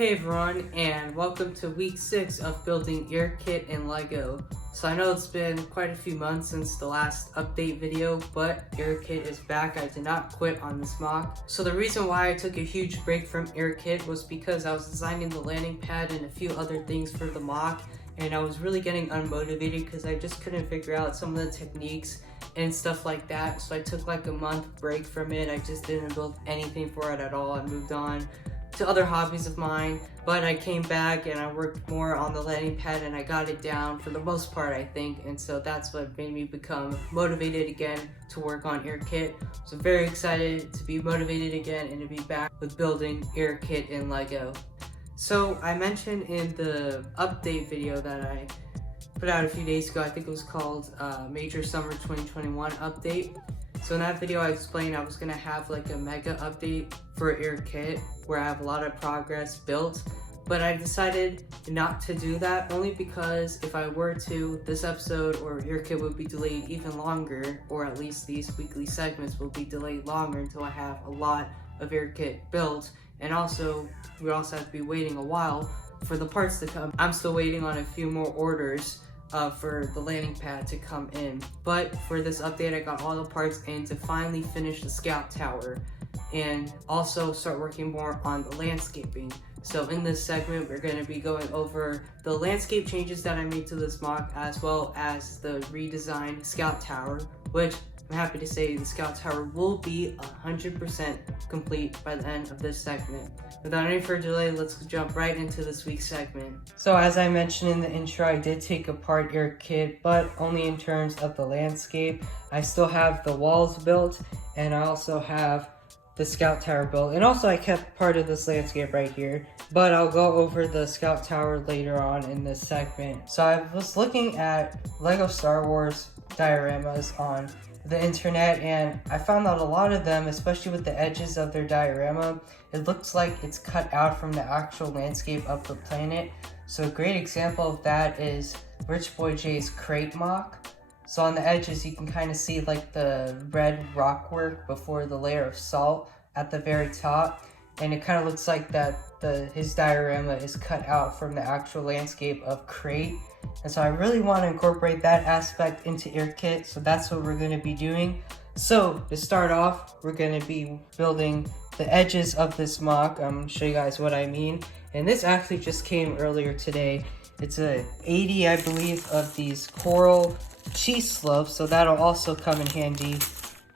Hey everyone, and welcome to week 6 of building ear kit in LEGO. So I know it's been quite a few months since the last update video, but ear kit is back. I did not quit on this mock. So the reason why I took a huge break from ear kit was because I was designing the landing pad and a few other things for the mock, and I was really getting unmotivated because I just couldn't figure out some of the techniques and stuff like that. So I took like a month break from it. I just didn't build anything for it at all. I moved on to other hobbies of mine, but I came back and I worked more on the landing pad and I got it down for the most part, I think, and so that's what made me become motivated again to work on ear kit. So I'm very excited to be motivated again and to be back with building ear kit in LEGO. So I mentioned in the update video that I put out a few days ago, I think it was called Major Summer 2021 Update. So in that video I explained I was going to have like a mega update for ear kit where I have a lot of progress built, but I decided not to do that only because if I were to, this episode or ear kit would be delayed even longer, or at least these weekly segments will be delayed longer until I have a lot of ear kit built, and also we also have to be waiting a while for the parts to come. I'm still waiting on a few more orders for the landing pad to come in, but for this update I got all the parts in to finally finish the scout tower and also start working more on the landscaping. So in this segment we're going to be going over the landscape changes that I made to this mock, as well as the redesigned scout tower, which I'm happy to say the scout tower will be 100% complete by the end of this segment. Without any further delay, let's jump right into this week's segment. So as I mentioned in the intro, I did take apart ear kit, but only in terms of the landscape. I still have the walls built, and I also have the scout tower built, and also I kept part of this landscape right here, but I'll go over the scout tower later on in this segment. So I was looking at LEGO Star Wars dioramas on the internet, and I found out a lot of them, especially with the edges of their diorama, it looks like it's cut out from the actual landscape of the planet. So a great example of that is Rich Boy J's crate mock. So on the edges you can kind of see like the red rock work before the layer of salt at the very top, and it kind of looks like that his diorama is cut out from the actual landscape of crate. And so I really want to incorporate that aspect into ear kit, so that's what we're going to be doing. So to start off, we're going to be building the edges of this mock. I'm going to show you guys what I mean, and this actually just came earlier today. It's a 80, I believe, of these coral cheese slopes, so that'll also come in handy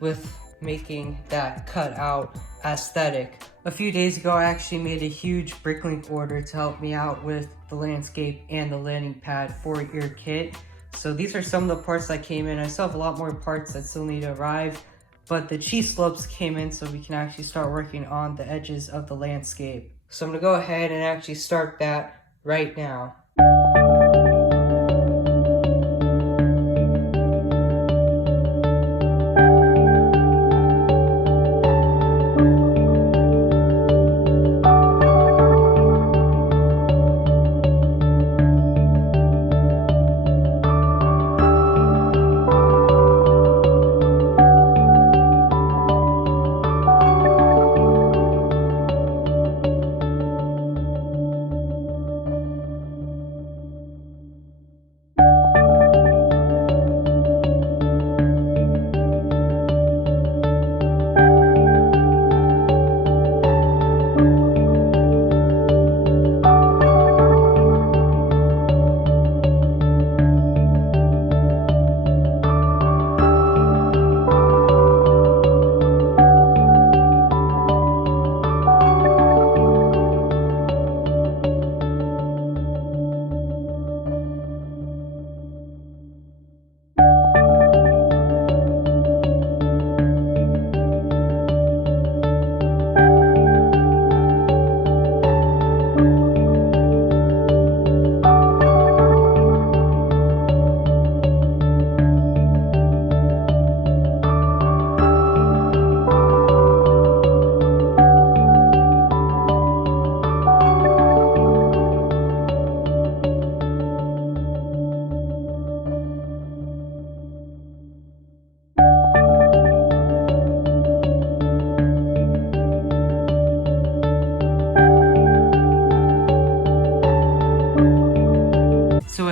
with making that cut out aesthetic. A few days ago I actually made a huge bricklink order to help me out with the landscape and the landing pad for ear kit. So these are some of the parts that came in. I still have a lot more parts that still need to arrive, but the cheese slopes came in so we can actually start working on the edges of the landscape. So I'm going to go ahead and actually start that right now.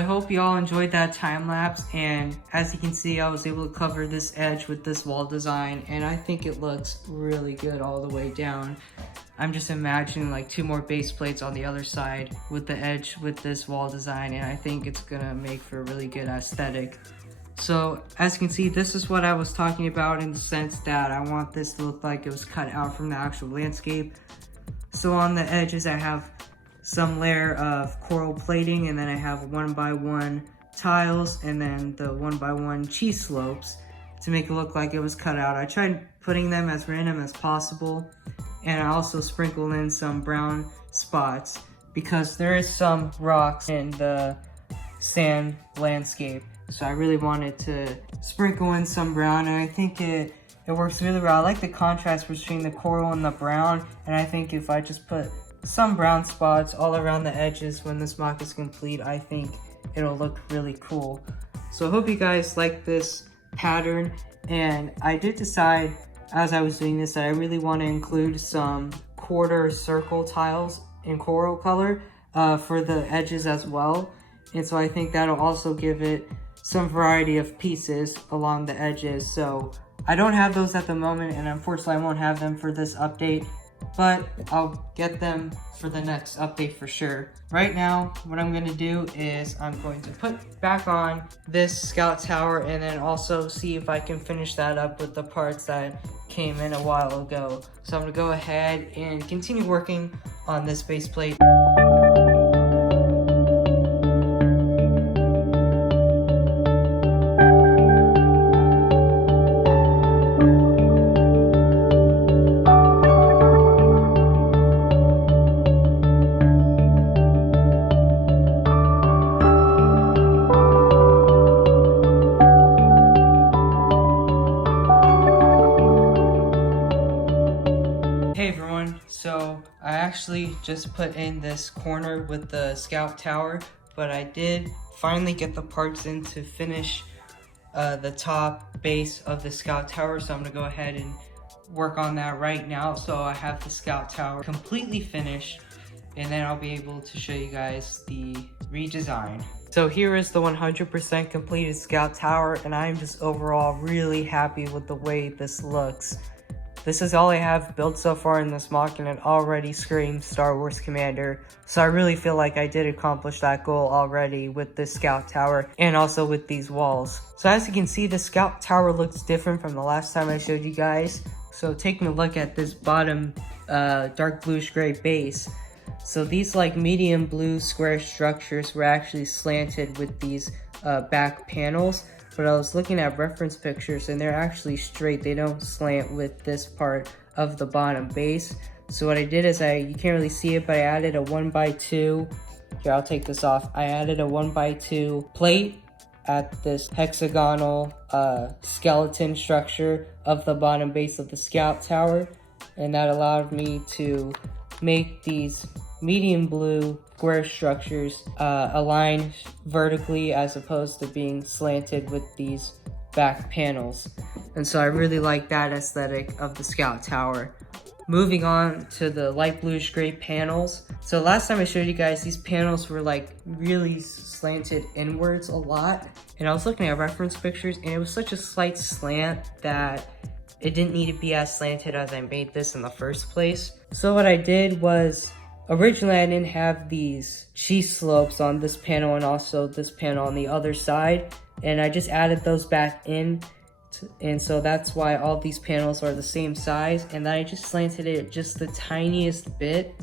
hope you all enjoyed that time lapse, and as you can see, I was able to cover this edge with this wall design, and I think it looks really good all the way down. I'm just imagining like 2 more base plates on the other side with the edge with this wall design, and I think it's gonna make for a really good aesthetic. So as you can see, this is what I was talking about in the sense that I want this to look like it was cut out from the actual landscape. So on the edges, I have some layer of coral plating, and then I have 1x1 tiles, and then the 1x1 cheese slopes to make it look like it was cut out. I tried putting them as random as possible, and I also sprinkled in some brown spots because there is some rocks in the sand landscape. So I really wanted to sprinkle in some brown, and I think it works really well. I like the contrast between the coral and the brown, and I think if I just put some brown spots all around the edges when this mock is complete, I think it'll look really cool. So I hope you guys like this pattern, and I did decide as I was doing this that I really want to include some quarter circle tiles in coral color for the edges as well, and so I think that'll also give it some variety of pieces along the edges. So I don't have those at the moment, and unfortunately I won't have them for this update, but I'll get them for the next update for sure. Right now, what I'm going to do is I'm going to put back on this scout tower, and then also see if I can finish that up with the parts that came in a while ago. So I'm going to go ahead and continue working on this base plate. Hey everyone, so I actually just put in this corner with the scout tower, but I did finally get the parts in to finish the top base of the scout tower, so I'm gonna go ahead and work on that right now. So I have the scout tower completely finished, and then I'll be able to show you guys the redesign. So here is the 100% completed scout tower, and I'm just overall really happy with the way this looks. This is all I have built so far in this mock, and it already screams Star Wars Commander. So I really feel like I did accomplish that goal already with this scout tower and also with these walls. So as you can see, the scout tower looks different from the last time I showed you guys. So taking a look at this bottom dark bluish gray base. So these like medium blue square structures were actually slanted with these back panels. But I was looking at reference pictures, and they're actually straight. They don't slant with this part of the bottom base. So what I did is you can't really see it, but I added a 1x2. Here, I'll take this off. I added a 1x2 plate at this hexagonal skeleton structure of the bottom base of the scout tower. And that allowed me to make these medium blue square structures align vertically as opposed to being slanted with these back panels. And so I really like that aesthetic of the scout tower. Moving on to the light bluish gray panels. So last time I showed you guys, these panels were like really slanted inwards a lot. And I was looking at reference pictures, and it was such a slight slant that it didn't need to be as slanted as I made this in the first place. So what I did was, originally I didn't have these cheese slopes on this panel and also this panel on the other side, and I just added those back in, and so that's why all these panels are the same size, and then I just slanted it just the tiniest bit.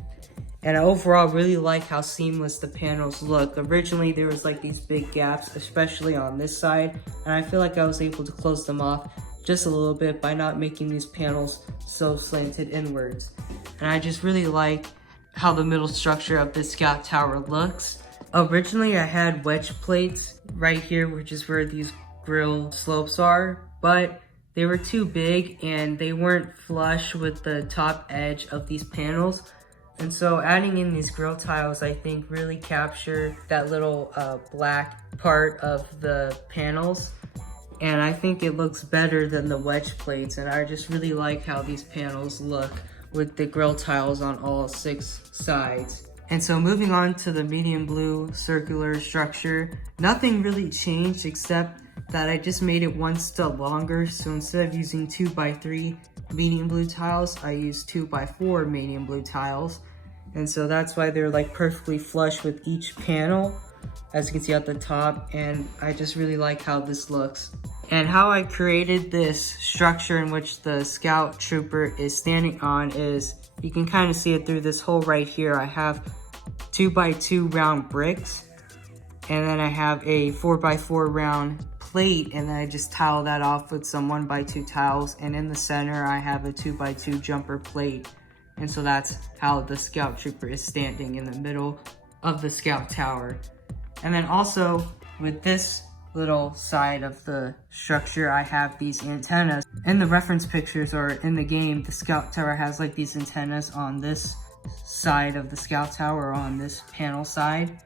And I overall really like how seamless the panels look. Originally there was like these big gaps, especially on this side, and I feel like I was able to close them off just a little bit by not making these panels so slanted inwards. And I just really like how the middle structure of this scout tower looks. Originally I had wedge plates right here, which is where these grill slopes are, but they were too big and they weren't flush with the top edge of these panels. And so adding in these grill tiles, I think really capture that little black part of the panels. And I think it looks better than the wedge plates, and I just really like how these panels look with the grill tiles on all 6 sides. And so moving on to the medium blue circular structure, nothing really changed except that I just made it one step longer. So instead of using 2x3 medium blue tiles, I used 2x4 medium blue tiles. And so that's why they're like perfectly flush with each panel, as you can see at the top. And I just really like how this looks. And how I created this structure in which the scout trooper is standing on is, you can kind of see it through this hole right here. I have 2x2 round bricks, and then I have a 4x4 round plate, and then I just tile that off with some 1x2 tiles, and in the center I have a 2x2 jumper plate. And so that's how the scout trooper is standing in the middle of the scout tower. And then also with this little side of the structure, I have these antennas. In the reference pictures or in the game, the scout tower has like these antennas on this side of the scout tower, on this panel side.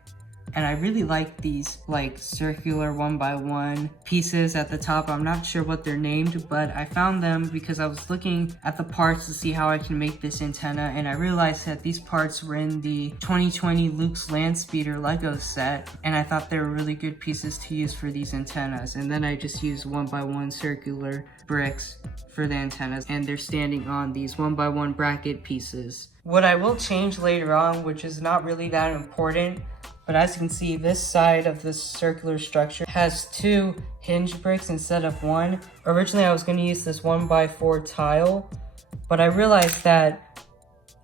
And I really like these like circular 1x1 pieces at the top. I'm not sure what they're named, but I found them because I was looking at the parts to see how I can make this antenna, and I realized that these parts were in the 2020 Luke's Landspeeder Lego set, and I thought they were really good pieces to use for these antennas. And then I just used 1x1 circular bricks for the antennas, and they're standing on these 1x1 bracket pieces. What I will change later on, which is not really that important, but as you can see, this side of this circular structure has 2 hinge bricks instead of 1. Originally, I was going to use this 1x4 tile, but I realized that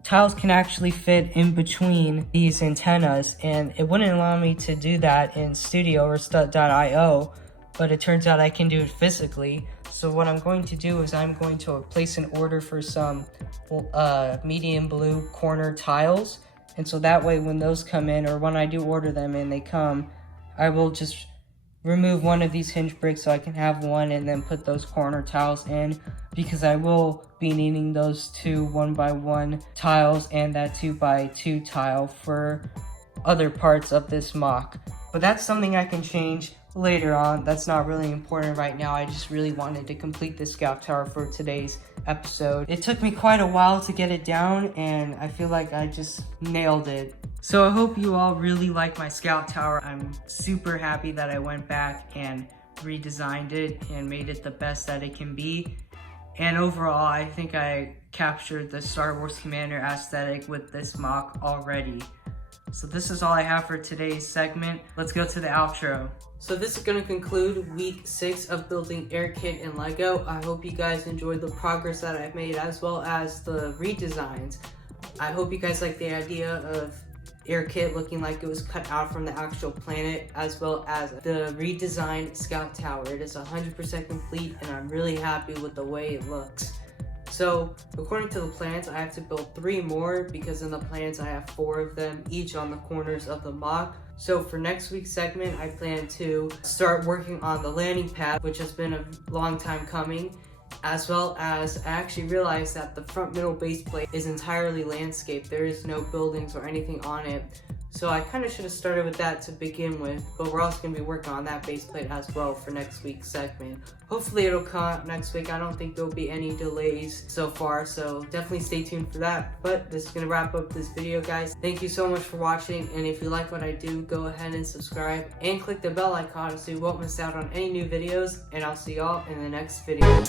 tiles can actually fit in between these antennas, and it wouldn't allow me to do that in Studio or Stud.io, but it turns out I can do it physically. So what I'm going to do is I'm going to place an order for some medium blue corner tiles. And so that way when those come in, or when I do order them and they come, I will just remove one of these hinge bricks so I can have one and then put those corner tiles in, because I will be needing those 2 1x1 tiles and that 2x2 tile for other parts of this mock. But that's something I can change later on. That's not really important right now. I just really wanted to complete the scout tower for today's episode. It took me quite a while to get it down, and I feel like I just nailed it. So I hope you all really like my scout tower. I'm super happy that I went back and redesigned it and made it the best that it can be. And overall, I think I captured the Star Wars Commander aesthetic with this mock already. So this is all I have for today's segment. Let's go to the outro. So this is going to conclude week 6 of building AirKit and Lego. I hope you guys enjoyed the progress that I've made, as well as the redesigns. I hope you guys like the idea of AirKit looking like it was cut out from the actual planet, as well as the redesigned Scout Tower. It is 100% complete, and I'm really happy with the way it looks. So, according to the plans, I have to build 3 more, because in the plans I have 4 of them, each on the corners of the mock. So for next week's segment, I plan to start working on the landing pad, which has been a long time coming, as well as I actually realized that the front middle base plate is entirely landscape. There is no buildings or anything on it. So I kind of should have started with that to begin with, but we're also going to be working on that base plate as well for next week's segment. Hopefully it'll come out next week. I don't think there'll be any delays so far, so definitely stay tuned for that. But this is going to wrap up this video, guys. Thank you so much for watching, and if you like what I do, go ahead and subscribe and click the bell icon so you won't miss out on any new videos, and I'll see y'all in the next video.